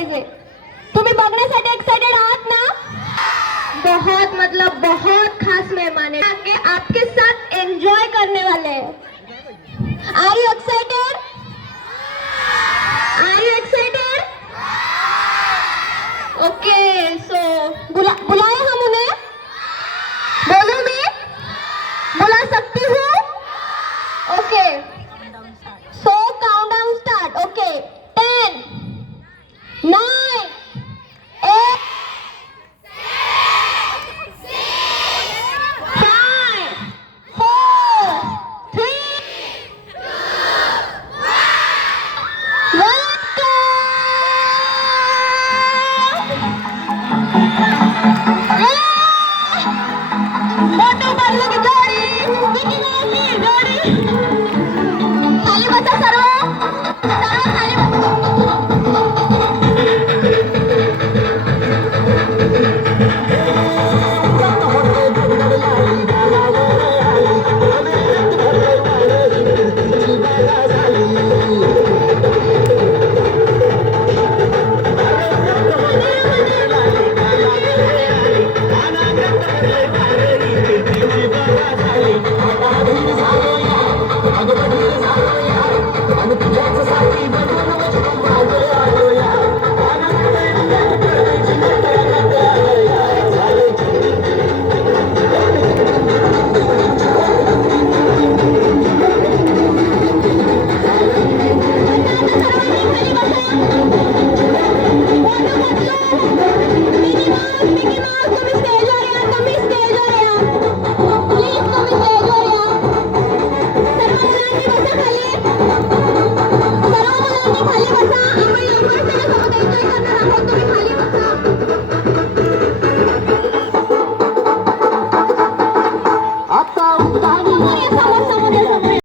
पाहिजे. तुम्ही बघण्यासाठी एक्साइटेड आहात ना? बहुत मतलब बहुत खास मेहमान है आके आपके साथ एंजॉय करने वाले हैं. Are you excited? Are you excited? Okay so बुलाए हम उन्हें. बोलूं मैं? बुला सकती हूँ? Okay so countdown start. Okay 10 9 8 5 4 3 let's go. मोठं बाजू की जोडी किती मोठी जोडी. खाली बसा सर्व खाली खाली बसा. आपण लवकर त्याला सोबत एन्जॉय करणार आहोत.